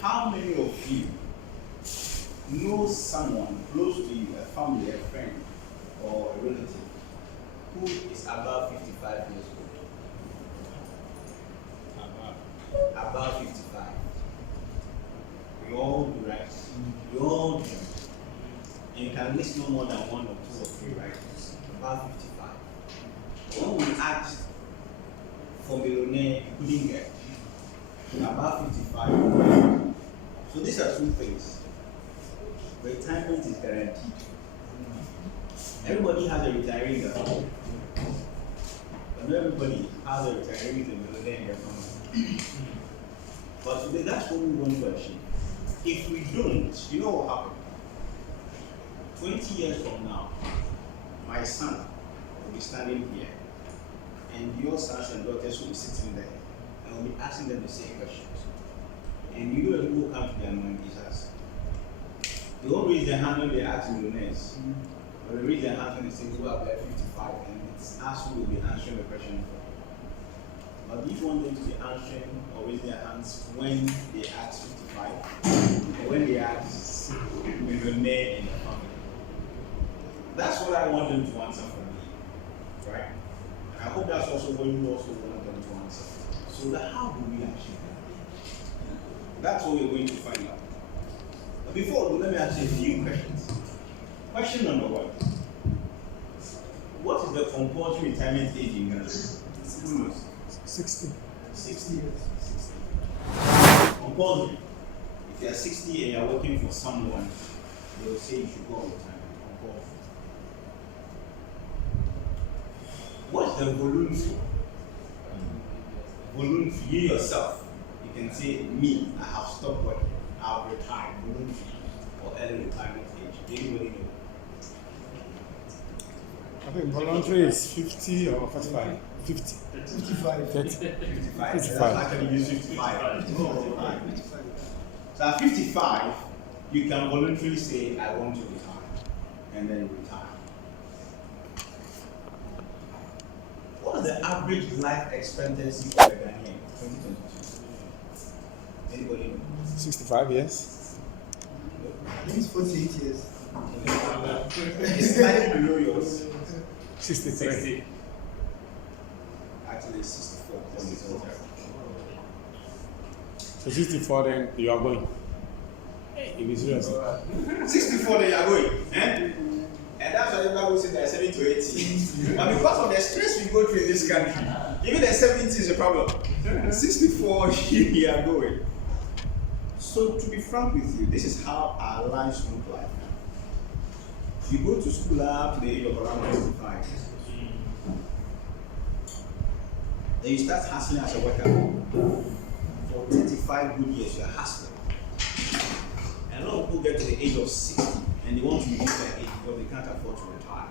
How many of you know someone close to you, a family, a friend, or a relative, who is above 55 years old? Above 55. We all do, right? We all do. And you can list no more than one or two or three, right? Above 55. When we asked for millionaire, you couldn't get. Above 55. So these are two things. Retirement is guaranteed. Everybody has a retiree in their family. But not everybody has a retiree with a millionaire in their family. But today, that's what we want to achieve. If we don't, you know what happens? 20 years from now, my son will be standing here, and your sons and daughters will be sitting there, and will be asking them the same questions. And you know who will come to their mind is us. They won't raise their hand when they ask millionaires. But they raise their hand when they say who are there 55, and it's us who will be answering the question for. But do you want them to be answering or raise their hands when they ask 55, or when they ask millionaire in the family? That's what I want them to answer for me, right? And I hope that's also what you also want them to answer. So how do we achieve that? That's what we're going to find out. But before, let me ask you a few questions. Question number one. What is the compulsory retirement age in Ghana? 60. 60 years. 60. Compulsory. If you are 60 and you are working for someone, they will say you should go on retirement. Compulsory. What's the voluntary? Voluntary, you yourself. You can say, me, I have stopped working, I've retired, voluntary, or early retirement age. Do anybody know? I think voluntary is 50 or 45. 50. 55. 30. 55. 55. That's actually use 55. 55. So at 55, you can voluntarily say, I want to retire, and then retire. What is the average life expectancy for a Ghanaian in 2022? Anybody know? 65 years. I think it's 48 years. It's slightly below yours. 63. 60. Actually, 64. So 64, then you are going. Hey, if it's serious. 64, then you are going. Eh? And that's why everybody will say that 70 to 80. But because of the stress we go through in this country, even the 70 is a problem. 64, you are going. So to be frank with you, this is how our lives look like. You go to school up to the age of around 25. Then you start hustling as a worker. For 35 good years, you're hustling. And a lot of people get to the age of 60 and they want to reduce their age because they can't afford to retire.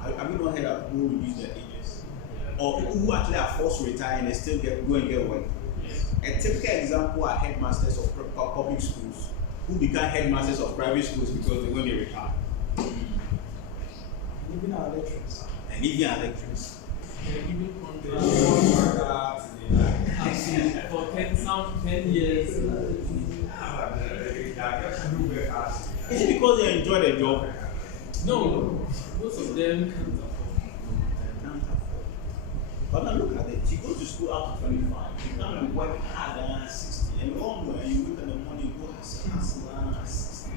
Have you not heard of people who reduce their ages? Or people who actually are forced to retire and they still go and get work? A typical example are headmasters of public schools who become headmasters of private schools because when they retire. Even our lecturers. And even our lecturers. For 10 years. Is it because they enjoy their job? No, most of them can't Can't afford. But now look at it. You go to school up to 25, you come and work hard at 60, and you all know, and you wake up in the morning, you go hustle at 60.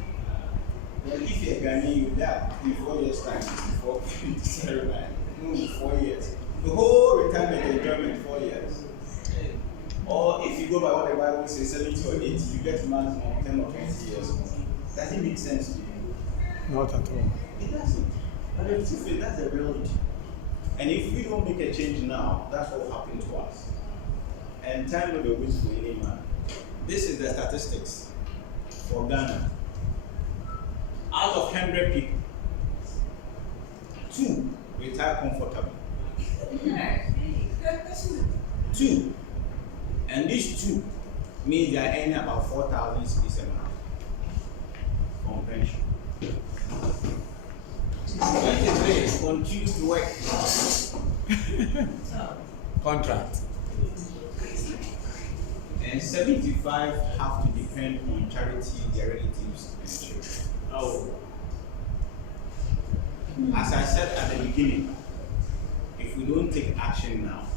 Well, if you're a Ghanaian, you die in 4 years' time, 64, 57, 4 years. The whole retirement enjoyment 4 years. Or if you go by what the Bible says, 70 or 80, you get maximum 10 or 20 years. Does it make sense to you? Not at all. It doesn't. But the truth is, that's the reality. And if we don't make a change now, that's what will happen to us. And time will be waits for any man. This is the statistics for Ghana. Out of 100 people, 2 retire comfortably. 2. And these 2 means they are earning about 4,000 cedis a month from pension. 23 continue to work. Contract. And 75 have to declare depend on charity, their relatives, and children. Oh. As I said at the beginning, if we don't take action now,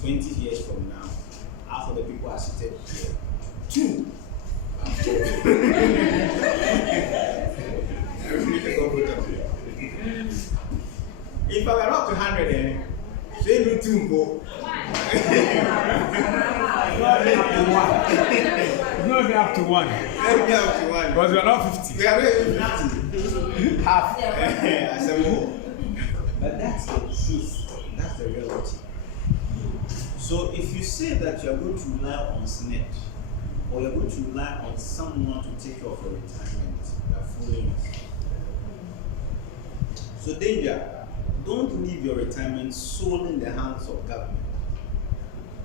20 years from now, half of the people are seated here. 2. If I were up to 100, then say no 2 go. It's not even up to 1. Let me up to 1. Because we are not 50. We are not 50. Half. I said more. But that's the truth. That's the reality. So if you say that you are going to rely on SNET, or you're going to rely on someone to take care of your retirement, you are fooling us. So danger, don't leave your retirement solely in the hands of government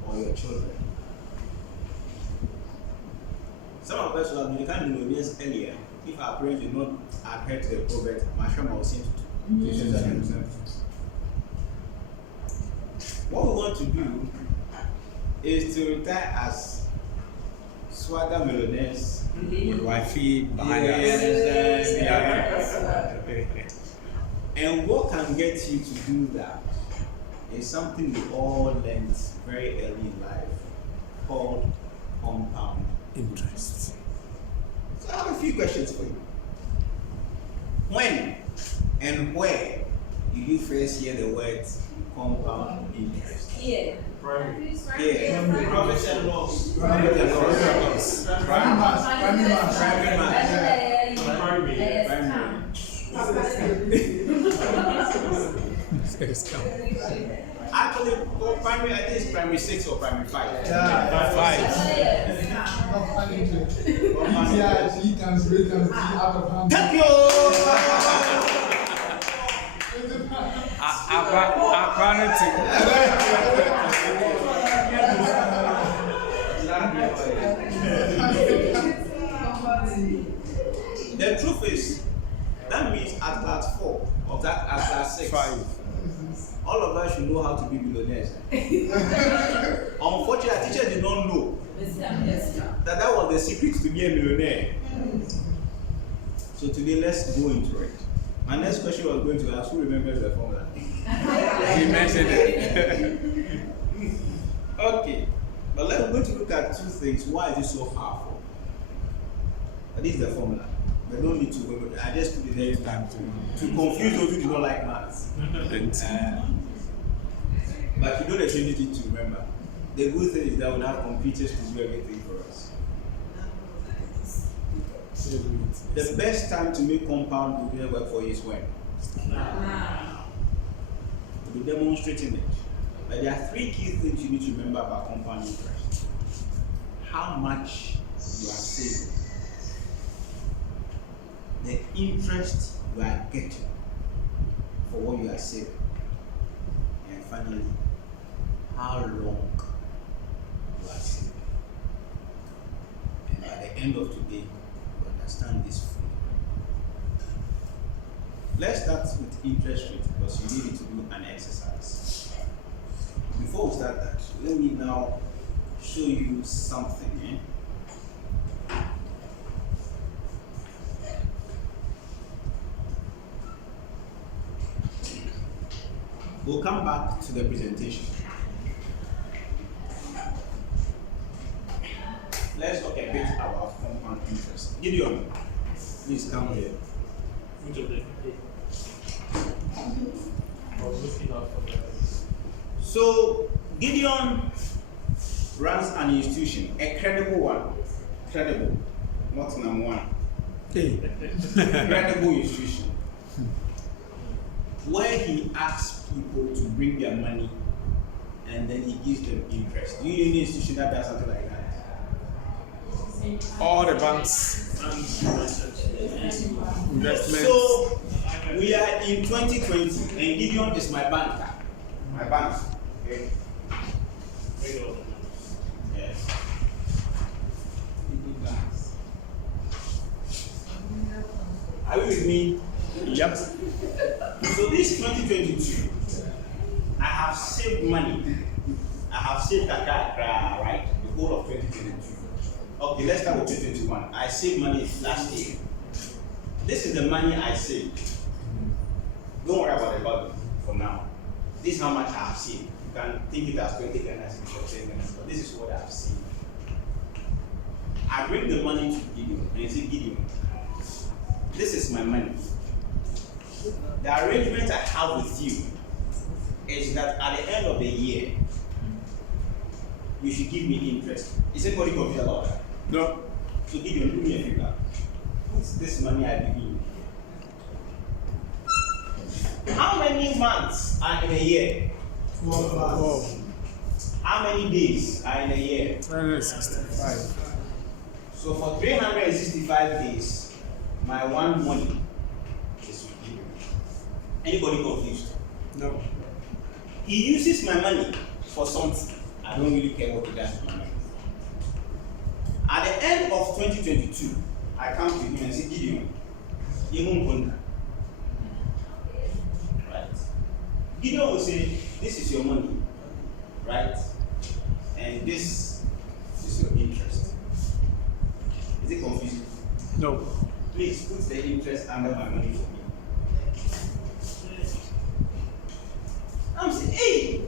or your children. Some of us will have become millionaires earlier if our parents did not adhere to the proverb, Mashama was sent to. What we want to do is to retire as swagger millionaires With wifey behind us. And what can get you to do that is something we all learned very early in life called compound Interest. So I have a few questions for you. When and where did you first hear the words compound interest? Yeah. Primary. Yeah. Profit and loss. Primary mass. Actually, for primary, I think it's primary 6 or primary 5. Yeah. 5. Compound interest. ETI, E times rate times T out of hand. Thank you! The truth is, that means at class 4 or that at class 6, 5. all of us should know how to be millionaires. Unfortunately, teachers did not know that was the secret to be a millionaire. So today, let's go into it. My next question was going to ask, who remembers the formula? You mentioned it. Okay, but we're going to look at 2 things. Why is it so powerful? But this is the formula. We don't need to remember. I just put it there time to confuse those who do not like maths. But you know the Trinity to remember. The good thing is that we have computers to do everything for us. The best time to make compound work for you is when? Now. We'll be demonstrating it. But there are 3 key things you need to remember about compound interest. How much you are saving, the interest you are getting for what you are saving, and finally, how long you are saving. And at the end of today, you understand this fully. Let's start with interest rate because you need to do an exercise. Before we start that, let me now show you something. We'll come back to the presentation. Let's talk a bit about compound interest. Gideon, please come here. Which of them? I was looking out for that. So, Gideon runs an institution, a credible one. Credible, not number 1. Credible institution. Where he asks people to bring their money and then he gives them interest. Do you know any institution that does something like that? All the banks, investments. So we are in 2020 and Gideon is my banker. My bank. Okay. Yes. Are you with me? Yep. So this 2022, I have saved money. I have saved Kakra, right? The whole of 2022. Okay, let's start with 2021. I saved money last year. This is the money I saved. Don't worry about the value for now. This is how much I have saved. You can think it as 20 Ghana cedis or 10 Ghana cedis, but this is what I have saved. I bring the money to Gideon, and he said, Gideon, this is my money. The arrangement I have with you is that at the end of the year, you should give me interest. Is anybody confused about that? No. So Gideon, do me a favor. Put this money I give you. How many months are in a year? 12 months. How many days are in a year? 365. So for 365 days, my one money is with you. Anybody confused? No. He uses my money for something. I don't really care what he does with my money. At the end of 2022, I come to him and say, Gideon, right? Gideon will say, this is your money, right? And this is your interest. Is it confusing? No. Please put the interest under my money for me. I'm saying, hey,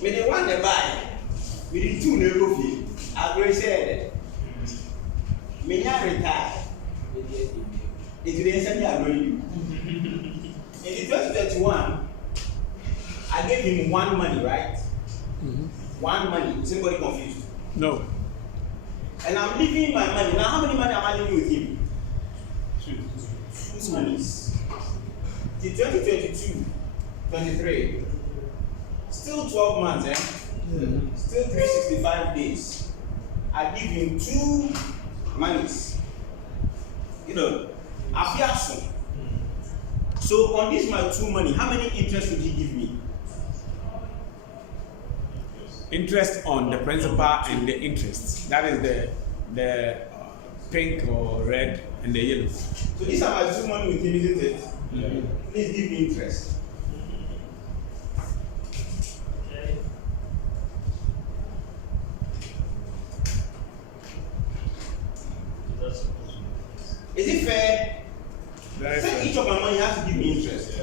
when they want to buy, we did 2 never fee. I've already said, when I retire, it didn't send me a money. In 2021, I gave him one money, right? One money. Is anybody confused? No. And I'm leaving my money. Now, how many money am I leaving with him? 2 monies. The 2022, 23, still 12 months, Still 365 days. I give him 2 monies. You know, Afiaso. So on this my 2 money, how many interest would he give me? Interest on the principal and the interest. That is the pink or red and the yellow. So these are my 2 money with him, isn't it? Please give me interest. Is it fair? Very Say fair. each of my money has to give me interest.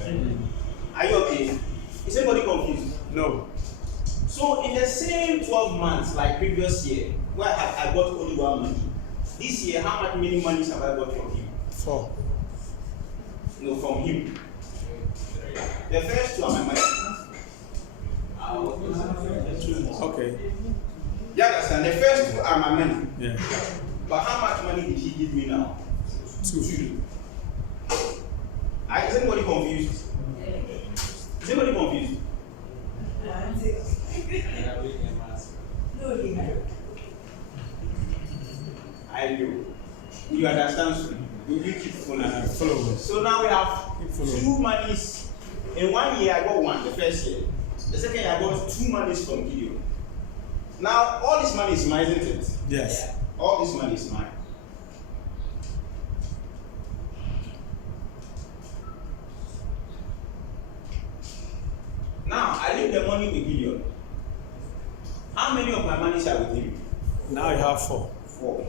Are you okay? Is anybody confused? No. So in the same 12 months like previous year, where I got only 1 money, this year how many monies have I got from him? 4. No, from him. The first 2 are my money. Okay. You understand? The first 2 are my money. Yeah. But how much money did he give me now? 2. Is anybody confused? Is anybody confused? I do. You understand? So you keep following. Follow. So now we have Keep following. 2 monies. In 1 year I got 1, the first year. The second year I got 2 monies from Gideon. Now all this money is mine, isn't it? Yes. All this money is mine. Now I leave the money with Gideon. How many of my monies are with him? Now you have 4. 4.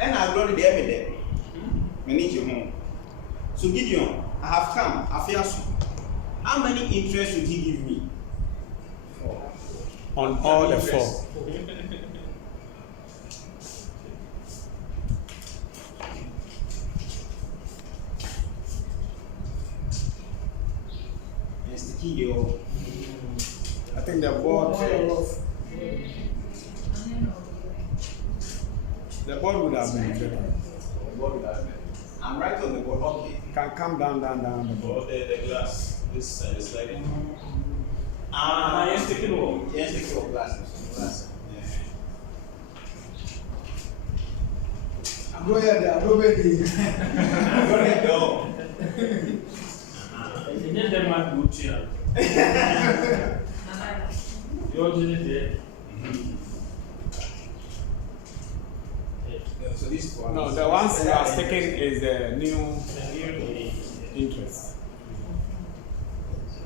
And I've got the evidence. We need you home. So Gideon, I have come. I feel so. How many interest would he give me? 4. On all the 4. Yes, the key, yo. I think the board would have been better. I'm right on the board. Okay. Can come down the board. The glass, this side is sliding. Yes, take it off. Yes, take it off. Glass. Go ahead, go ahead. Go ahead, go. And then they might go chill. You're doing it. So this one. No, the ones you are taking is the new interest.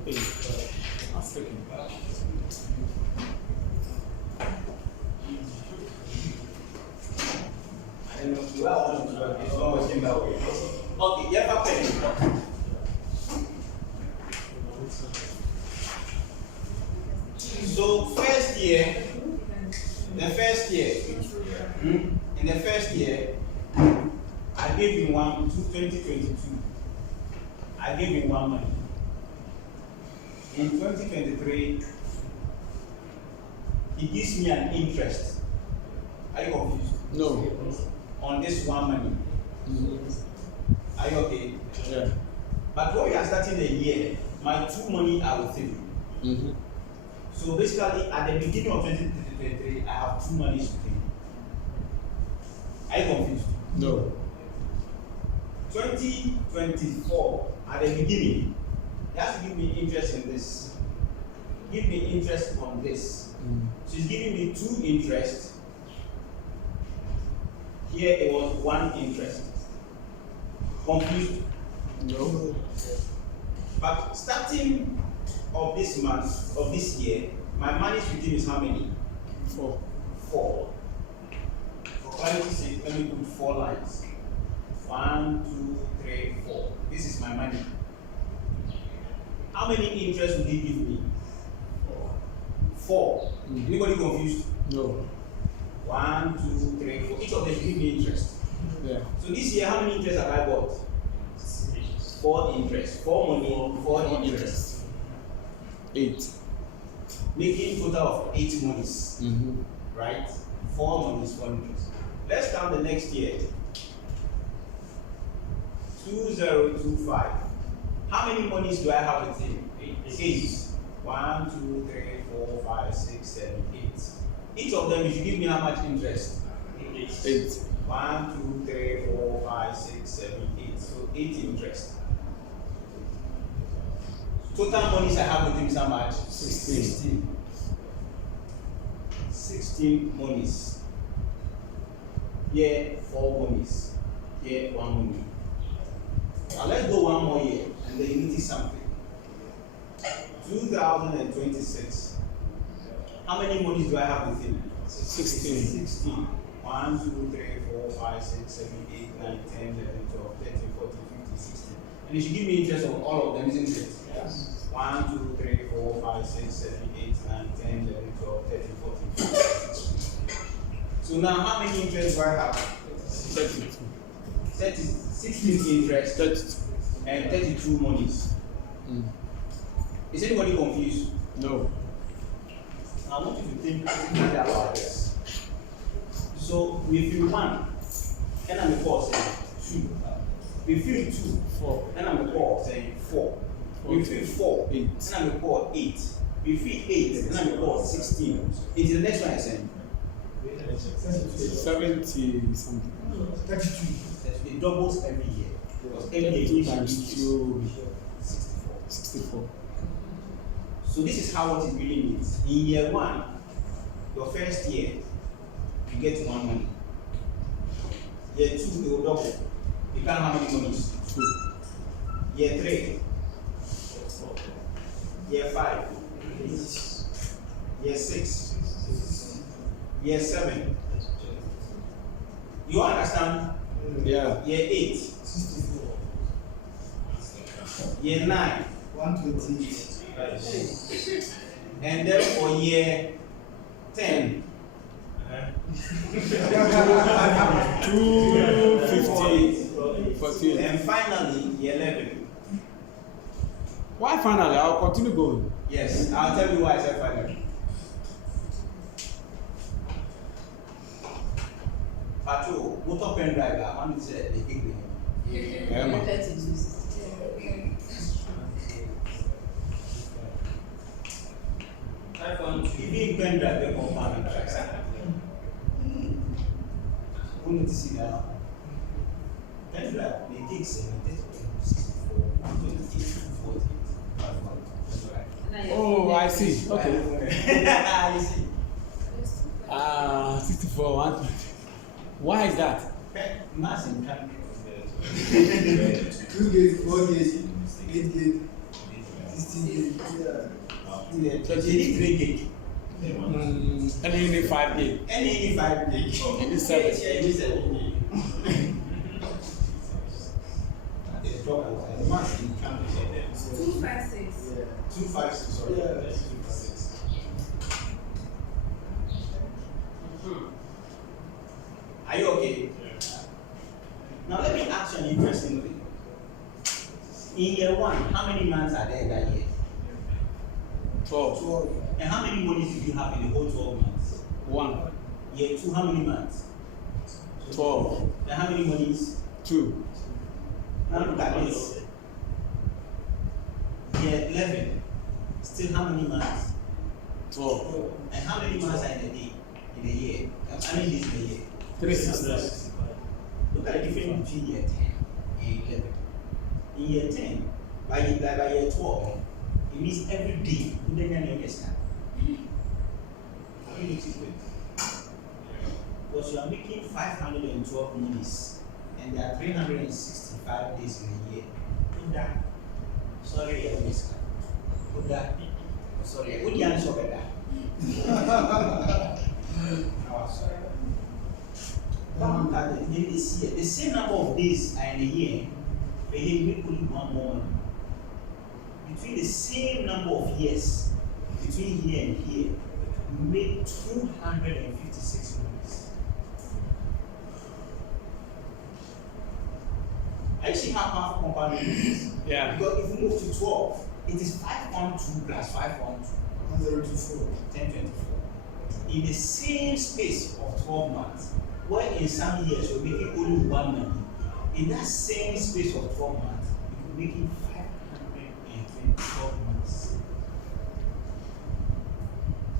Hey, I'm taking. And the way I want to work is not working that way. Okay, yeah, okay. So first year, in the first year, I gave him 2022. I gave him one money. In 2023, he gives me an interest. Are you confused? No. On this one money. Are you okay? Yeah. But when we are starting the year, my two money are with him. So basically, at the beginning of 2023, I have two monies with him. Are you confused? No. 2024, at the beginning, he has to give me interest in this. Give me interest on this. So he's giving me two interest. Here it was one interest. Confused? No. But starting of this month, of this year, my money with him is how many? 4. 4. For clarity's sake, let me put 4 lines. 1, 2, 3, 4. This is my money. How many interest would he give me? 4. Anybody confused? No. 1, 2, 3, 4. Each of them give me interest. Yeah. So this year, how many interest have I got? 4 interest. 4 money, 4 interest. 8. Making total of 8 monies. Right? 4 monies, 4 interest. Let's count the next year. 2025. How many monies do I have with him? 8. 1, 2, 3, 4, 5, 6, 7, 8. Each of them, you should give me how much interest? 8. 1, 2, 3, 4, 5, 6, 7, 8. So 8 interest. Total monies I have with him is how much? 16. 16 monies. Here, 4 monies. Here, 1 money. Now let's go one more year and then you notice something. 2026. How many monies do I have with him? 16. 16. 1, 2, 3, 4, 5, 6, 7, 8, 9, 10, 11, 12, 13, 14, 15, 16. And you should give me interest on all of them, isn't it? Yes. 1, 2, 3, 4, 5, 6, 7, 8, 9, 10, 11, 12, 13, 14, 15, 16. So now how many interest do I have? 32. 16 interest 32. and 32 monies. Is anybody confused? No. I want you to think critically about this. So we feel 1, and I'm a 4 saying 2. We feel 2, 4. and I'm a 4 saying 4. We feel 4, 8. and I'm a 4 8. We feel 8, and I'm a 4 16. Into the next one I say 70 something. 32. it doubles every year. Because every year 2 you times 2. 64. 64. So this is how what it really means. In year 1, your first year, you get 1 money. Year 2, you will double. You count how many monies? 2. Year 3, year 5, year 6, year 7. You understand? Yeah. Year 8, 64. year 9, 128. and then for year 10, 250. 48. and finally year 11. Why finally? I'll continue going. Yes, I'll tell you why I said finally. Patrol, motor pen driver, I want to say the big thing. Emma. Even pen driver compound interest. Who need to see that? Pen driver, they take 64, 28, 40. Oh, I see. Okay. I see. 64. 120. Why is that? Mass in country. 2 gate, 4 gate, 8 gate, 16 gate. Yeah. So you need 3 gig. And you need 5 gig. Any 5 gig. You need 7. Yeah, you need 7 gig. Are you okay? Now let me ask you an interesting thing. In year 1, how many months are there in that year? 12. And how many monies did you have in the whole 12 months? 1. Year 2, how many months? 12. And how many monies? 2. Now look at this. Year 11, still how many months? 12. And how many months are in a day? In a year? I mean days in a year? 360. Look at the difference between year 10 and 11. In year 10, by year 12, it means every day, you don't understand. How you notice it? Because you are making 512 monies, and there are 365 days in a year. Put that. Sorry, I missed that. Put that. Sorry, I would answer that. The same number of days are in a year, but he make only one more money. Between the same number of years, between here and here, you make 256 movies. Are you see how powerful compounding is? Yeah. Because if you move to 12, it is 512 plus 512. 1024. 1024. In the same space of 12 months, where in some years you're making only one money, in that same space of 12 months, you're making 512 months.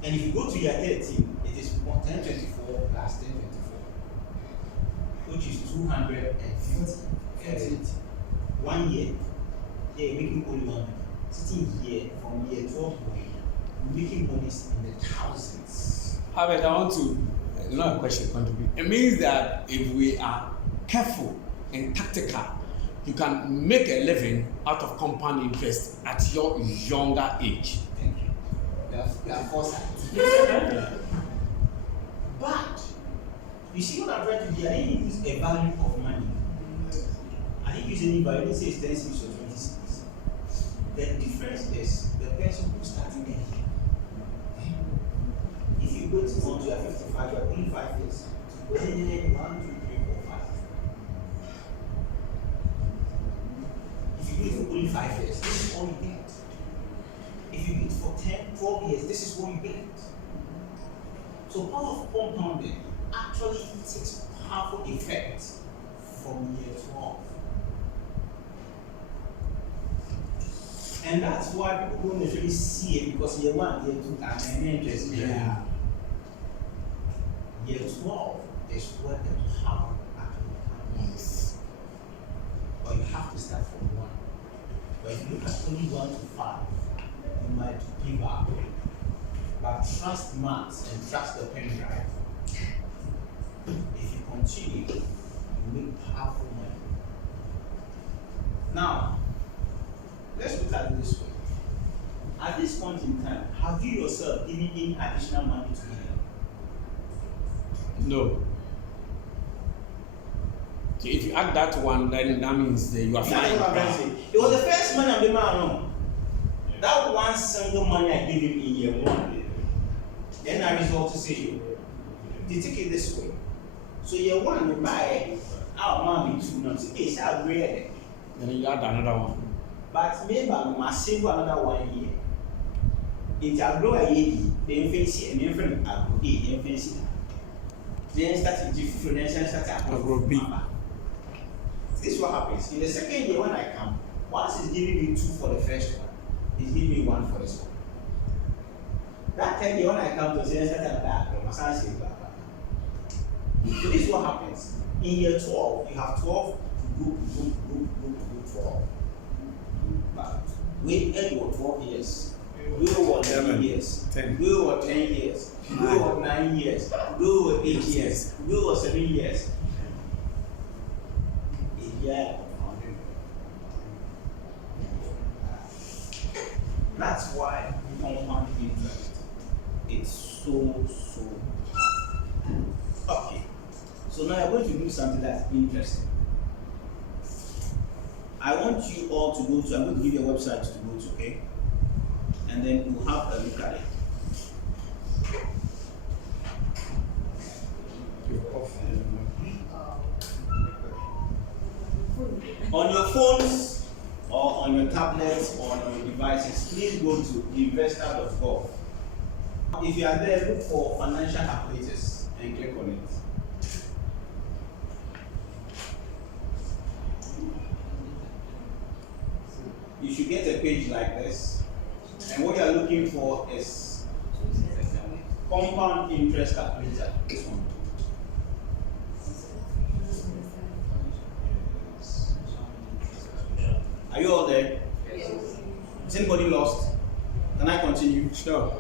And if you go to year 13, it is 1024 plus 1024, which is 250. 1 year, they're making only one money. Sitting here from year 12 going, making monies in the thousands. Albert, I want to, not a question, contribute. It means that if we are careful and tactical, you can make a living out of compound interest at your younger age. Thank you. You are foresight. But, you see what I'm trying to do? I didn't use a value of money. I didn't use any value. I didn't say it's 10 cents or 20 cents. The difference is the person who's starting there. If you go to on to 55, you are only 5 years. Well, then you need 1, 2, 3, 4, 5. If you do it for only 5 years, this is all you get. If you do it for 10, 12 years, this is what you get. So power of compounding actually takes powerful effect from year 12. And that's why people don't necessarily see it, because year 1, year 2 are many interest. Yeah. Year 12 is where the power actually comes. But you have to start from 1. But if you look at only 1 to 5, you might give up. But trust maths and trust the pen drive. If you continue, you make powerful money. Now, let's look at it this way. At this point in time, have you yourself given any additional money to him? No. So if you add that one, then that means that you are That's what I'm trying to fine. say. It was the first money I'm the man on. That one single money I gave him in year 1. Then I resolved to say, they take it this way. So year 1, you buy our money 2 now. Say, hey, I'll grade it. Then you add another one. But maybe I must save another 1 year. If I grow a year, then face it, and then friend I go A, then face it. Then start to different, then start to grow B. This is what happens. In the second year when I come, once it's giving me 2 for the first one, it's giving me 1 for this one. That 10 year when I come to say start to back, I must say blah blah. So this is what happens. In year 12, you have 12 to go 12. But we end with 12 years. We were 11 years. 10. We were 10 years. We were 9 years. We were 8 years. We were 7 years. A year. That's why compound interest is so okay. So now I'm going to do something that's interesting. I want you all to go to, I'm going to give you a website to go to, okay? And then we'll have a look at it. You're off. phones or on your tablets or on your devices, please go to investor.gov. If you are there, look for financial calculators and click on it. You should get a page like this, and what you are looking for is compound interest calculator. This one. Are you all there? Is anybody lost? Can I continue? Sure.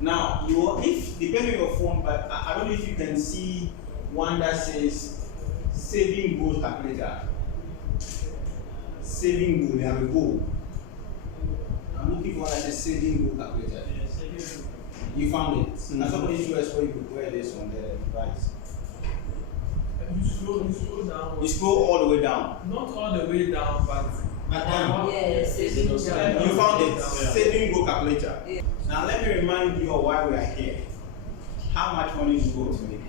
Now, if depending on your phone, but I don't know if you can see one that says saving goal calculator. Saving goal, they have a goal. I'm looking for one that says saving goal calculator. You found it. Can somebody show us where you could wear this on the device? You scroll down. You scroll all the way down. Not all the way down, but down. Yes, You found it. Saving goal calculator. Yeah. Now let me remind you of why we are here. How much money do you go to make?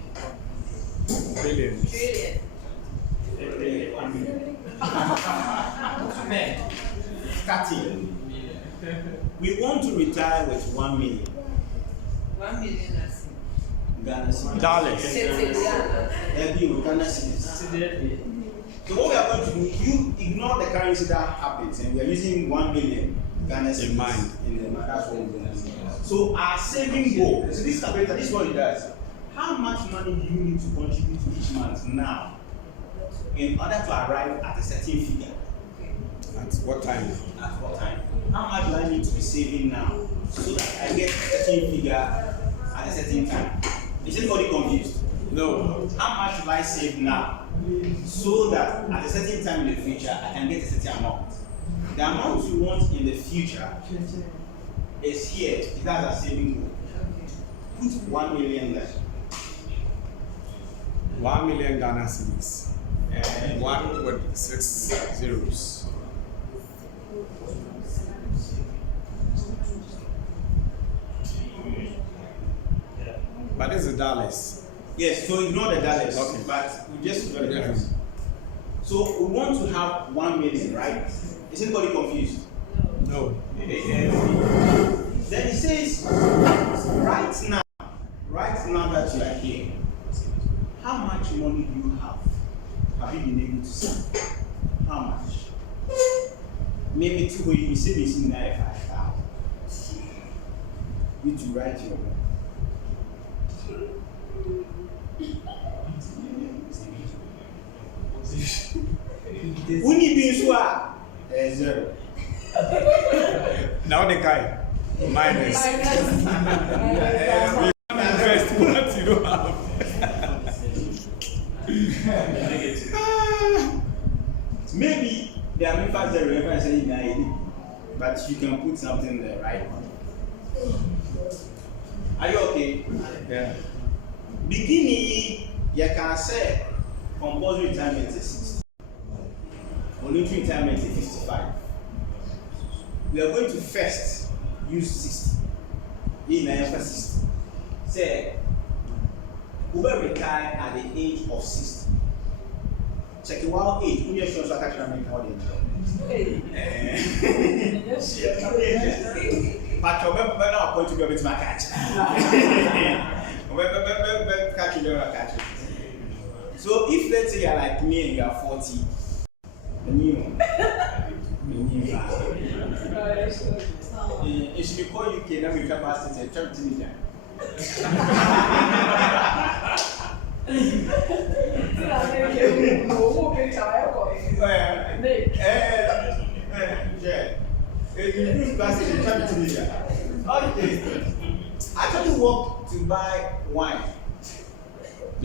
Billions. Trillion. 1 million. Starting. We want to retire with 1 million 1 million as Ghana cedis. Dollars. Ghana cedis. So what we are going to do, you ignore the currency that happens, and we are using 1 million Ghana cedis In mind. That's what we're going to do. So our saving goal, so this calculator, this is what it does. How much money do you need to contribute to each month now in order to arrive at a certain figure? At what time? At what time? How much do I need to be saving now so that I get a certain figure at a certain time? Is anybody confused? No. How much should I save now so that at a certain time in the future I can get a certain amount? The amount you want in the future is here. It has a saving goal. Put 1 million there. 1 million Ghana cedis. And 1 with 6 zeros. But this is dollars. yes, so ignore the dollars, Okay. but we just ignore the Yeah. dollars. So we want to have 1 million, right? Is anybody confused? No. Then it says, right now that you are here, how much money do you have? Have you been able to save? How much? Maybe 2 you be saving 5,000. You to write your Uni Binswa, 0. Now the guy. Minus. Invest what you don't have. Maybe they are making the reference saying but you can put something there, right? Are you okay? Yeah. Beginning, you can say compulsory retirement is 60. Voluntary retirement is 55. We are going to first use 60. In emphasis. Say, we will retire at the age of 60. Check your wild age. Who is sure so I can make more than but you're not going to go with my catch. So if let's say you're like me and you're 40, it should be called UK, then we come past it, a teenager. Okay. I actually walked to buy wine.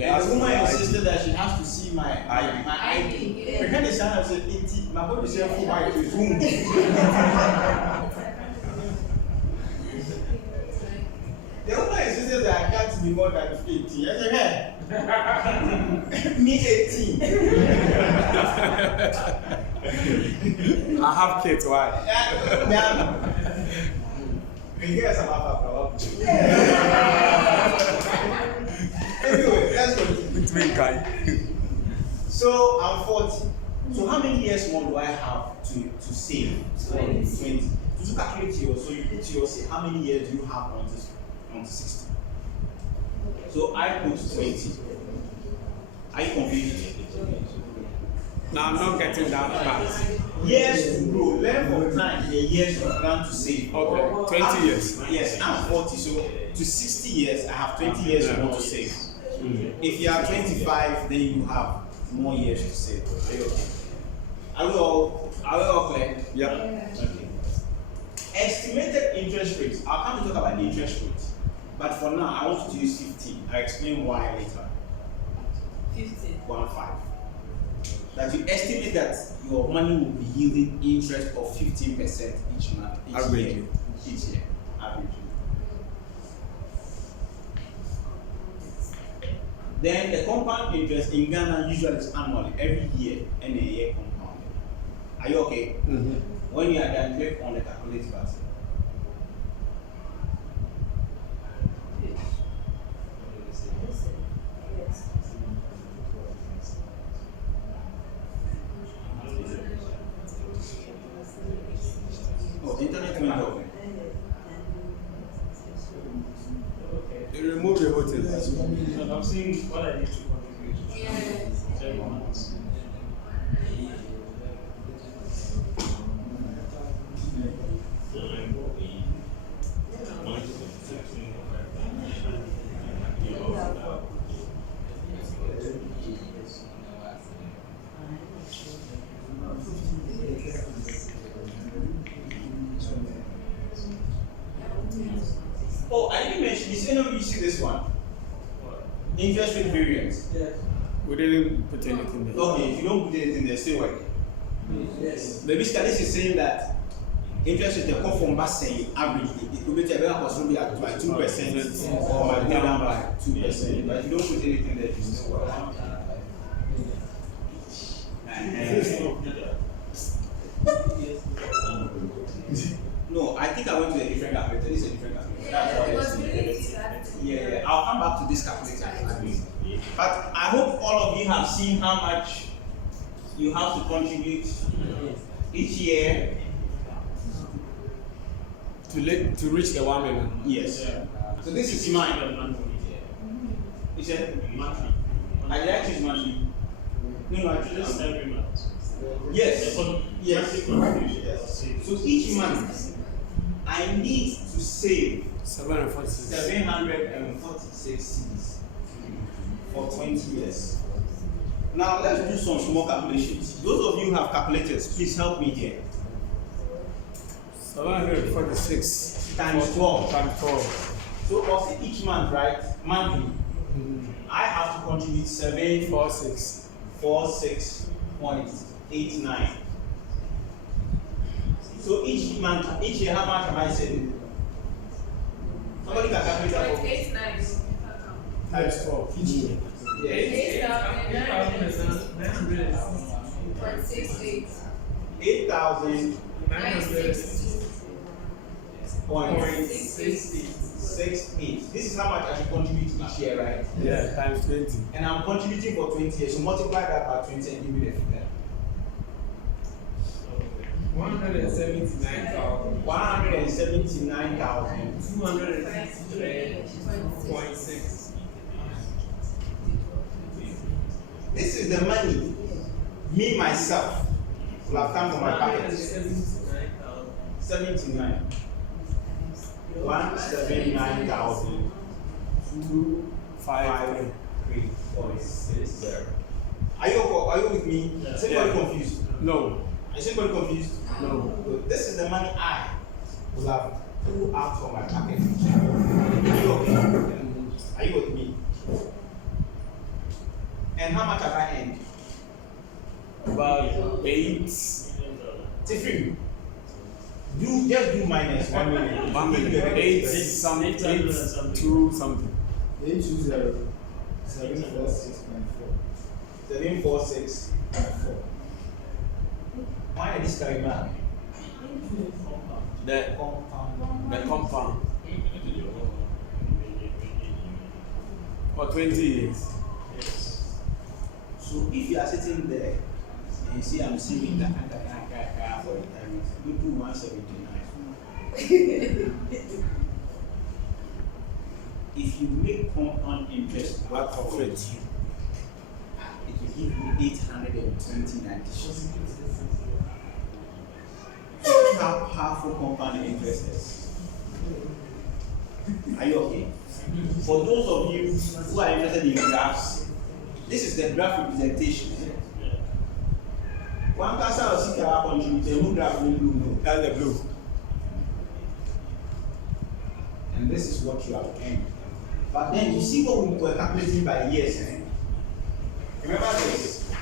And the woman insisted that she has to see my ID. The kind of sound said 80, my body said full white to zoom. The woman insisted that I can't be more than 80. I said, hey, me 18. I have kids, why? Here's anyway, let's go. Between right? So I'm 40. So how many years more do I have to save? 20. To calculate yours, so you put yours, say how many years do you have on 60? So I put 20. Are you confused? Now I'm not getting that part. Years to grow, length of time, the years you plan to save. Okay, 20 years. Yes, I'm 40, so to 60 years, I have 20 years more to save. If you are 25, then you have more years to save. Are you okay? Are we all clear? Yeah. Okay. Estimated interest rates. I'll come to talk about the interest rate. But for now, I want to use 15. I'll explain why later. 15. 1.5. That you estimate that your money will be yielding interest of 15% each month, Averagely. Each year, averagely. Then the compound interest in Ghana usually is annually, every year, and a year compounded. Are you okay? Mm-hmm. When you are done, click on the calculate button. Oh, the internet went off. You remove the whole thing. And I'm seeing what I need to contribute. Yeah. Every month. Oh, I didn't mention this. Any of you see this one? Interest rate variance. Yes. We didn't put anything there. Okay, if you don't put anything there, still work. Yes. But basically, this is saying that interest rate the come from back saying average. It could be to a better possible be at by 2% or might be down by 2%. But if you don't put anything there, you still work. No, I think I went to a different calculator. This is a different calculator. That's what it is. Yeah, I'll come back to this calculator. But I hope all of you have seen how much you have to contribute each year. To reach the 1 million. Yes. So this is mine. You said Monthly. I did I choose monthly? No, I choose Every month. Yes. Yes. Yes. So each month I need to save 746. 746 cedis for 20 years. Now let's do some small calculations. Those of you who have calculators, please help me here. 746 Times 12. times 12. So also each month, right? Monthly, I have to contribute 46. 746.89. So each month, each year, how much am I saving? Somebody can calculate that for me. 8,900. Times 12. Each year. Yes. 8,968. 8,000.68. 960. This is how much I should contribute each year, right? Yeah, times 20. And I'm contributing for 20 years. So multiply that by 20 and give me the figure. 179,000. 179,000. 263.6. This is the money me myself will have come from my pocket. 79. 179,000. 253.60. Are you with me? Is anybody confused? No. Is anybody confused? No. So this is the money I will have pulled out from my pocket. Are you okay? Are you with me? And how much have I earned? About 8. Tifrim. Just do minus 1 million. 1 million. 8 something. 8 2 something. 820 746.4. 746.4. Why are this carrying back? The compound. For 20 years. So if you are sitting there and you see I'm saving that for retirement, you do 179. If you make compound interest work for it, it will give you 829. How powerful compound interest is. Are you okay? For those of you who are interested in graphs, this is the graph representation. One person will see our contributor who graph in blue, that's the blue. And this is what you have earned. But then you see what we were calculating by years. Remember this,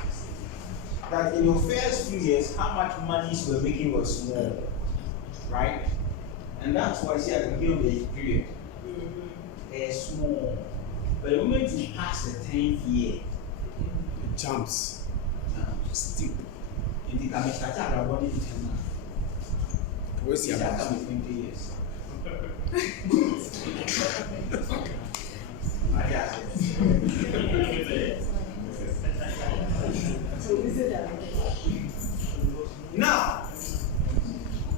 that in your first few years, how much money you were making was small, right? And that's why I say at the beginning of the period, they're small. But the moment you pass the 10th year, It jumps. steep. In the coming start, I body to 10 months. Where's your It's back? after 20 years. Now,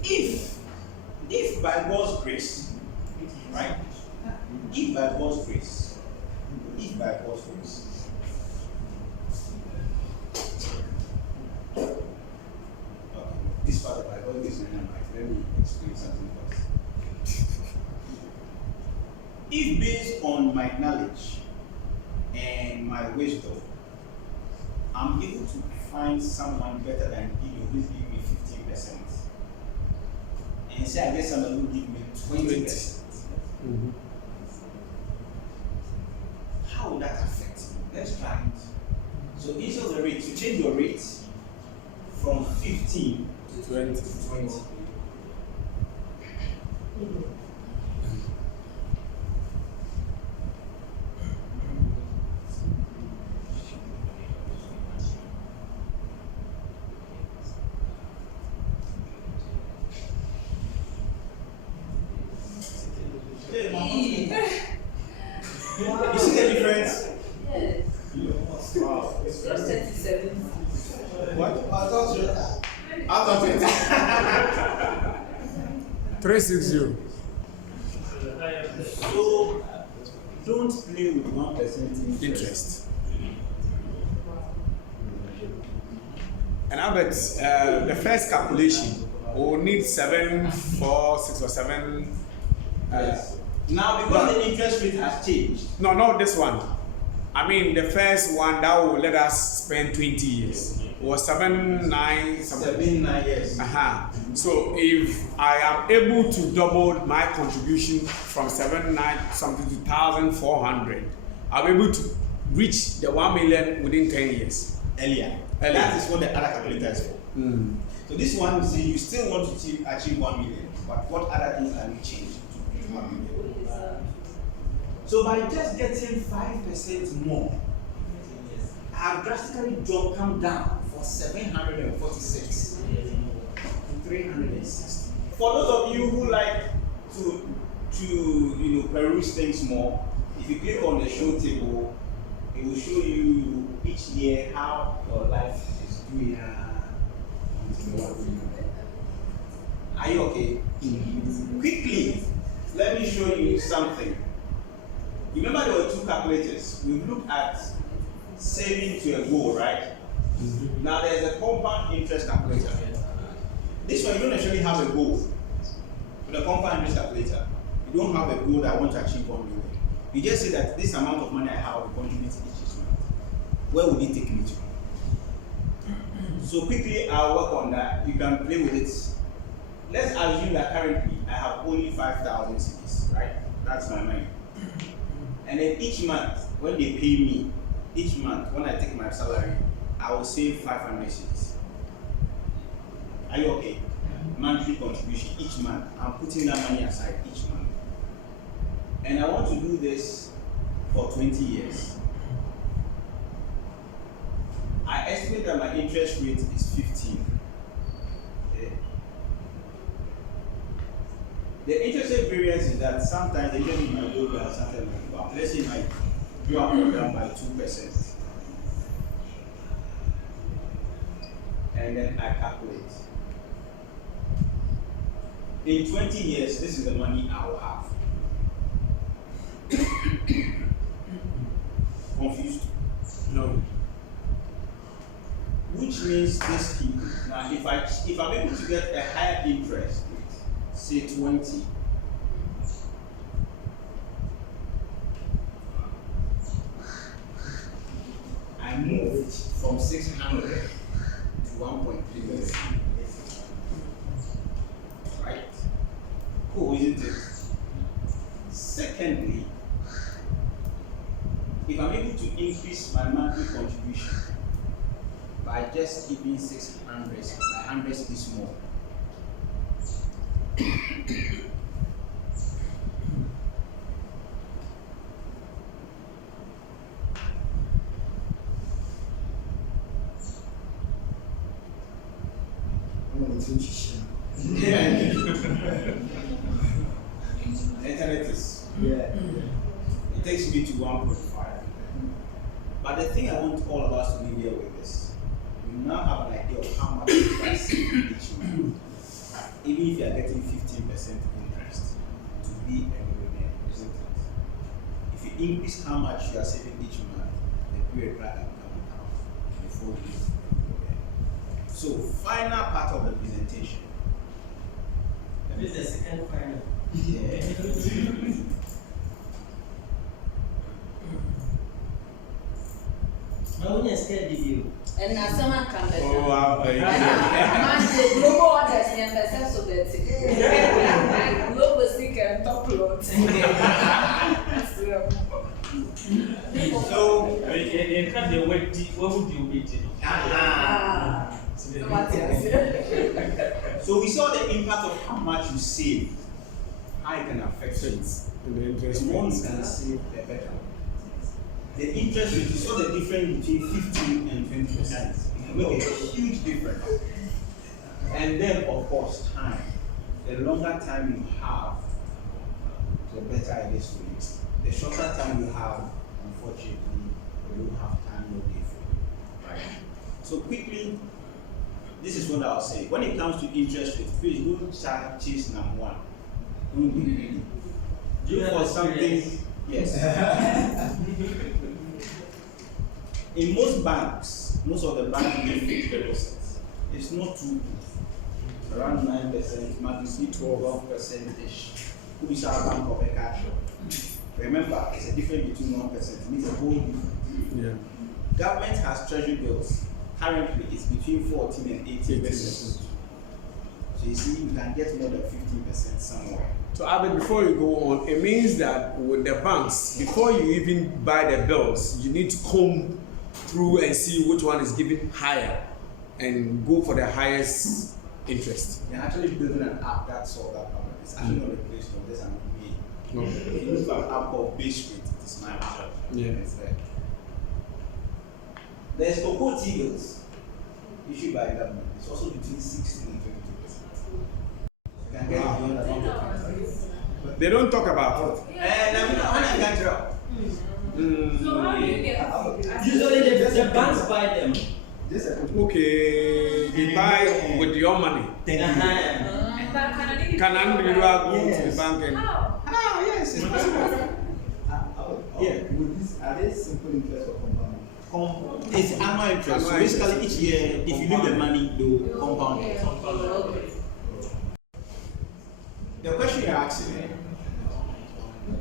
if by God's grace, right? If by God's grace, okay, this part of by God's grace, let me explain something first. If based on my knowledge and my wisdom, I'm able to find someone better than Gideon who give me 15%, and say I get someone who give me 20%. How would that affect me? Let's try it. So instead of the rate, to change your rate from 15 to 20. You see the difference? Yes. Wow. Just 37. What? Out of it. 360. So don't play with 1% Interest. And I bet the first calculation will need 7, 4, 6 or 7. Yes. Now because the interest rate has changed. No, not this one. I mean the first one that will let us spend 20 years. It was 7, 9, something. 7, 9 years. So if I am able to double my contribution from 7, 9 something to 1,400, I'll be able to reach the 1 million within 10 years. Earlier. That is what the other calculator is for. So this one you see, you still want to achieve 1 million, but what other things can you change to reach 1 million? So by just getting 5% more, I have drastically come down from 746 to 360. For those of you who like to peruse things more, if you click on the show table, it will show you each year how your life is doing. Are you okay? Quickly, let me show you something. Remember there were two calculators. We looked at saving to a goal, right? Now there's a compound interest calculator. This one you don't actually have a goal. With a compound interest calculator, you don't have a goal that I want to achieve 1 million. You just say that this amount of money I have will contribute each month. Where would it take me to? So quickly I'll work on that. You can play with it. Let's assume that currently I have only 5,000 cedis, right? That's my money. And then each month, when they pay me, each month, when I take my salary, I will save 500 cedis. Are you okay? Monthly contribution each month. I'm putting that money aside each month. And I want to do this for 20 years. I estimate that my interest rate is 15. Okay. The interest rate variance is that sometimes the interest rate might go down, sometimes might go up. Let's say it might go up or down by 2%. and then I calculate. In 20 years, this is the money I will have. Confused? No. Which means this people. Now, if I'm able to get a higher interest rate, say 20, I moved from 600 to 1.3 million. Right? Cool, isn't it? Secondly, if I'm able to increase my monthly contribution by just keeping 600, my 100 is more. Internet is. Yeah. It takes me to 1.5. But the thing I want all of us to leave here with is, you now have an idea of how much you can save each month. Even if you are getting 15% interest to be a millionaire, isn't it? If you increase how much you are saving each month, the period can come down before you leave the millionaire. So, final part of the presentation. This is the second final. Yeah. But when you scared did you? And now someone come back. Oh, wow. Man, the global orders and the so that global sick and top lot. So, In fact, the word what would you be? so we saw the impact of how much you save, how it can affect you. And the interest The more you rates. can save, the better. The interest rate, you saw the difference between 15 and 20%. It can make a huge difference. And then, of course, time. The longer time you have, the better it is for you. The shorter time you have, unfortunately, you don't have time no day for you. Right? So quickly, this is what I'll say. When it comes to interest rate, please don't chase number one. Don't be greedy. Look for something. Yes. In most banks, most of the banks give fixed deposits. It's not too good. Around 9%, maybe 12% ish. Could be our bank of a cash. Remember, it's a difference between 1%. It means a whole difference. Yeah. Government has treasury bills. Currently, it's between 14 and 18%. So you see, you can get more than 15% somewhere. So Abby, before you go on, it means that with the banks, before you even buy the bills, you need to comb through and see which one is giving higher and go for the highest interest. They're actually building an app that solves that problem. It's actually not a Play Store, there's an me. If you look for an app called Base Rate, it's my app. Yeah. It's there. There's Cocoa T-bills issued by the government. It's also between 16 and 22%. You can get it beyond that 1%. They don't talk about it. And I mean, I can't tell. So how do you get? Usually the banks buy them. Okay, you buy with your money. Can an individual go to the bank and Ah, yes, it's possible. Yeah. Are they simple interest or compound? It's annual interest. So basically, each year, if you leave the money, they will compound it. The question you're asking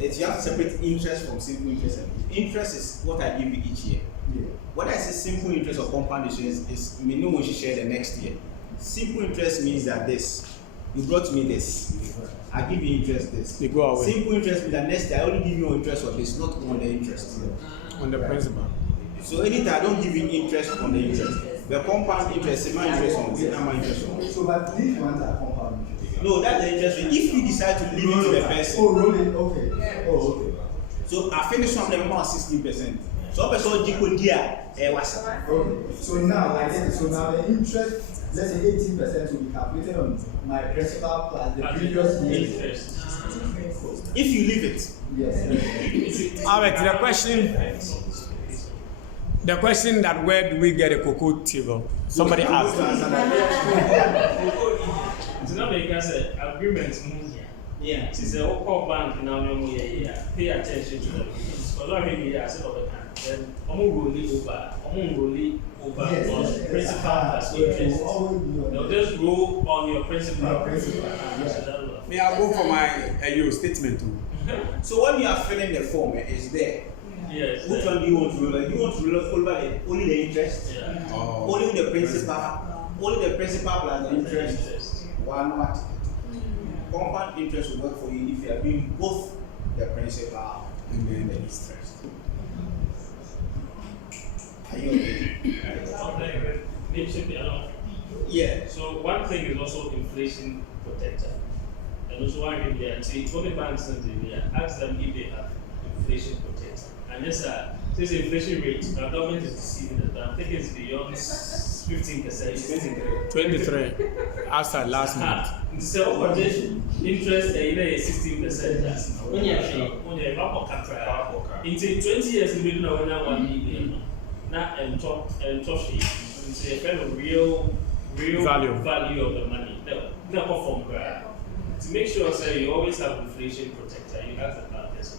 is you have to separate interest from simple interest. Interest is what I give you each year. Yeah. What I say simple interest or compound interest is me know when you share the next year. Simple interest means that this, you brought me this, I give you interest this. they go away Simple interest means that next year I only give you interest on this, not on the interest. on the principal? So anytime I don't give you interest on the interest. The compound interest, semi interest on this, normal interest on this. So, but these ones are compound interest. No, that's the interest rate. If you decide to leave it to the person. Oh, rolling, okay. Oh, okay. So I finished one of them about 16%. So person Jiko Dia was. Okay. So now, like this, so now the interest, let's say 18% will be calculated on my principal plus the previous year. Interest. If you leave it. Yes. Alright, the question. The question that where do we get a cocoa table? Somebody asked. It's not because agreements move here. Yeah. It's a local bank now. Pay attention to them. Because I mean, I said all the time. Then I'm going to over Yes, on yes, principal yes. as interest. Always be on They'll just roll on your principal. Your principal, yeah. So that will- May I go for my your statement too? So when you are filling the form, it's there. Yes. Which one do you want to roll? Do you want to roll over only the interest? Yeah. Oh. Only the principal plus the interest. Why not? Compound interest will work for you if you are doing both the principal and then the interest. Are you okay? It should be allowed. Yeah. So one thing is also inflation protector. And also one thing there, see, only banks in the ask them if they have inflation protector. And yes, since the inflation rate, our government is deceiving us, but I think it's beyond 15%. 23 after last month. So what is interest is 16%. When you're free. When you're up contract. In 20 years, we don't know when that 1 million. Not and talk it's a kind of real Value. value of the money. No perform grab. To make sure say you always have inflation protector, you have about this.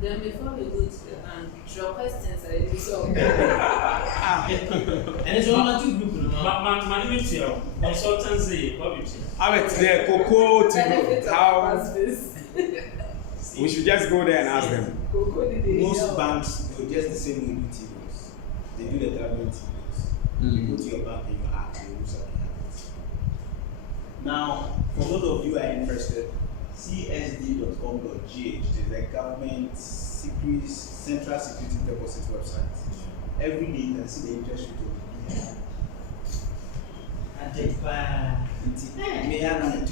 Then before we go to the bank, your questions are in so. And it's all two groups. Management consultancy, what you say? Albert, the cocoa Benefit table. of How hospice. we should just go there and ask them. Cocoa did they Most help? banks do just the same way with T-bills. They do the government T-bills. You go to your bank and you ask, they will certainly have it. Now, for those of you who are interested, csd.com.gh is the government central security deposit website. Every day you can see the interest rate of the BN. I take back. May I not you can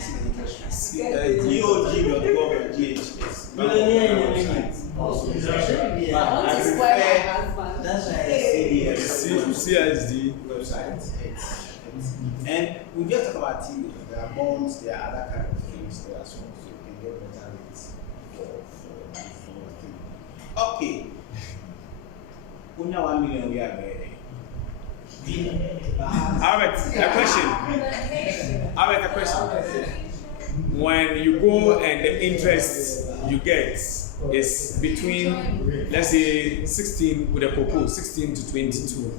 see the interest rate. DOG.gov.gh is website. Also, I want to spoil my husband. That's why I say CSD. website. And we just talk about TV. There are bonds, there are other kind of things there as well. So you can get better rates for thing. Okay. Only 1 million we are ready. Albert, a question. Albert, a question. When you go and the interest you get is between, let's say, 16 with a cocoa, 16 to 22.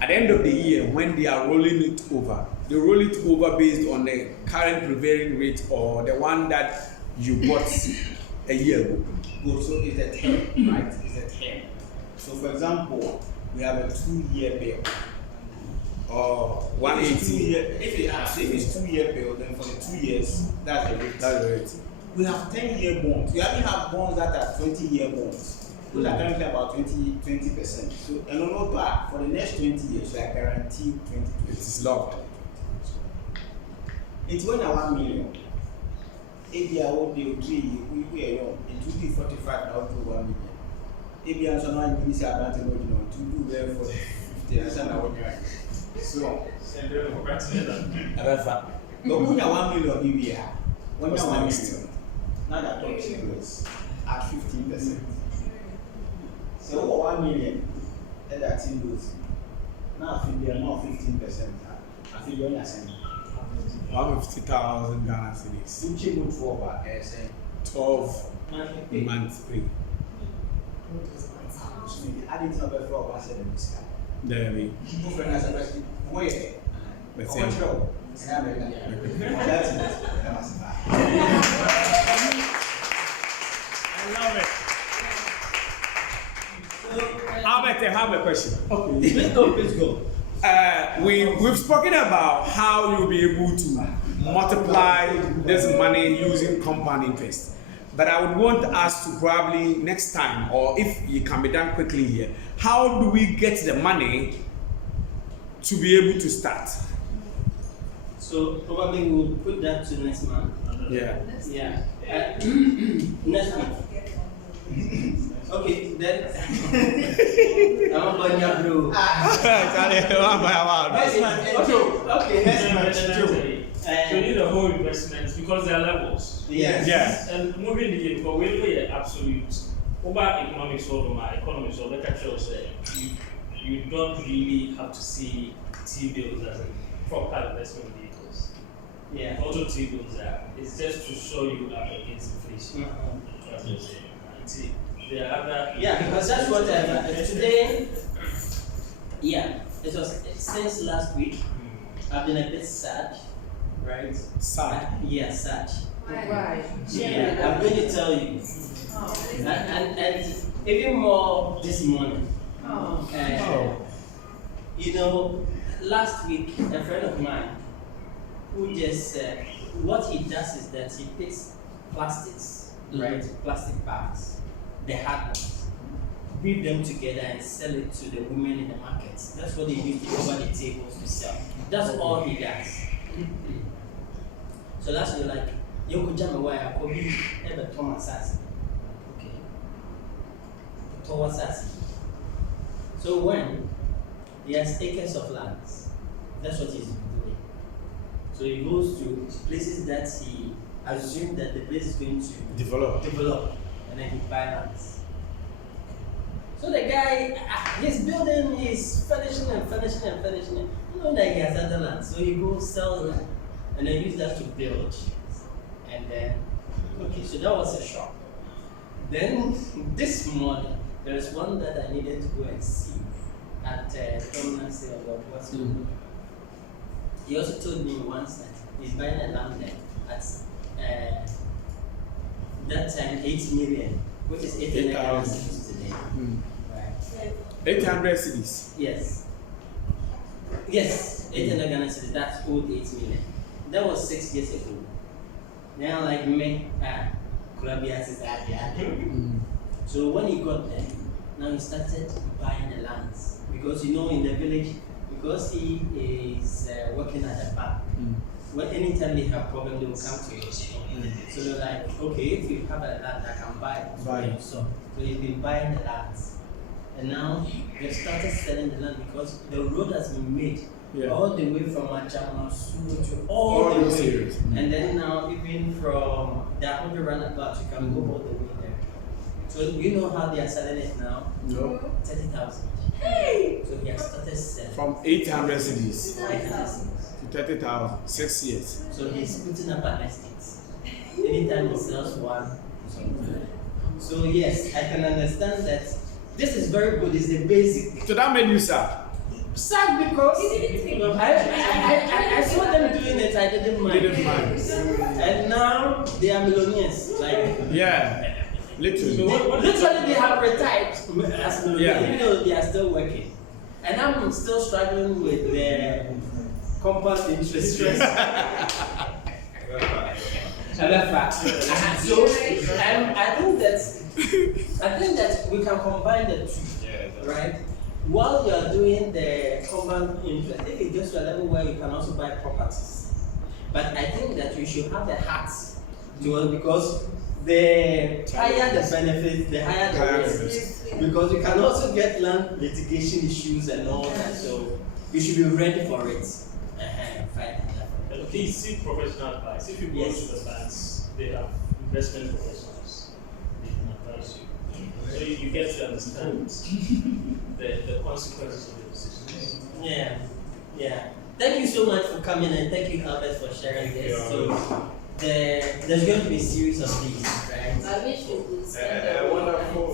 At the end of the year, when they are rolling it over, they roll it over based on the current prevailing rate or the one that you bought a year ago. Good. So it's a 10, right? It's a 10. So for example, we have a 2-year bill. Or If it's 180. if it's 2-year bill, then for the 2 years, that's the rate. That's the rate. We have 10-year bonds. We even have bonds that are 20-year bonds. Those are currently about 20%. So, and on that, for the next 20 years, we are guaranteed 20%. It is locked. It's when I 1 million. If you are old, we are young. It will be 45 now to 1 million. If you are someone who is advantage, to do well for 50, and some are so, but when you are 1 million, if you are, when you are 1 million, now that talks is at 15%. So 1 million, that's in those. Now, if you are not 15%, I feel you're not saying. 150,000 Ghana cedis. You check good for about 12 months free. I didn't know before about 7 weeks. There we No friend has ever seen where. But How same. much row? That's it. That must be. I love it. Albert, I have a question. Let's go, let's go. We've spoken about how you'll be able to multiply this money using compound interest. But I would want us to probably next time, or if it can be done quickly here, how do we get the money to be able to start? So probably we'll put that to next month. Yeah. Yeah. Next month. Okay, then. I'm going to bro. Next month, Okay, next month. So you need a whole investment because there are levels. Yes. Yeah. And moving the game, but we're absolute over economics or economics or better shows you don't really have to see T-bills as a proper investment vehicles. Yeah. Also T-bills it's just to show you up against inflation. Mhm. That's what I'm saying. And see, there are other Yeah, because that's what today. Yeah, it was since last week. I've been a bit sad, right? Sad. Yeah, sad. Why? Yeah, I'm going to tell you. And even more this morning. You know, last week, a friend of mine who just what he does is that he picks plastics, right? Plastic bags, the hard ones, weave them together and sell it to the women in the markets. That's what they use to cover the tables to sell. That's all he does. So that's like, you could jam away, I could be ever Thomas Sassy. Okay. Thomas Sassy. So when he has acres of lands, that's what he's doing. So he goes to places that he assumed that the place is going to Develop. and then he buy lands. So the guy, he's building, he's finishing and finishing and finishing it. You know that he has other land, so he goes sell that and then use that to build. And then, okay, so that was a shock. Then this morning, there's one that I needed to go and see at Dominant Sale of what's He also told me once that he's buying a land there at that time 8 million, which is 800 cities today. Right. 800 cities. Yes. Yes, 800 Ghana cedis, that's old 8 million. That was 6 years ago. Now, like me, Kurabias is out there. So when he got there, now he started buying the lands. Because you know, in the village, because he is working at a bank, when anytime they have problem, they will come to him. So they're like, okay, if you have a land, I can buy it. Buy. So he's been buying the lands. And now they've started selling the land because the road has been made all the way from Ajamasu to all the those way. areas. And then now even from the Ahudu roundabout, you can go all the way there. So you know how they are selling it now? No. 30,000. So he has started selling. From 800 cities 8,000. to 30,000, 6 years. So he's putting up an estate. Anytime he sells one, so yes, I can understand that this is very good, it's the basic. So that made you sad. Sad because I saw them doing it, I didn't mind. Didn't mind. And now they are millionaires. Like Yeah, literally. So what literally they have retired as millionaires, Yeah. even though they are still working. And I'm still struggling with the compound interest rate. So I think that we can combine the two, right? While you are doing the compound interest, if it gets to a level where you can also buy properties. But I think that you should have the heart to it because the higher the benefit, the higher the risk. Because you can also get land litigation issues and all that, so you should be ready for it. And please seek professional advice. If you go Yes. to the banks, they have investment professionals. They can advise you. So you get to understand the consequences of the decisions. Yeah. Thank you so much for coming and thank you, Albert, for sharing this. So there's going to be a series of these, right? I wish you would spend A wonderful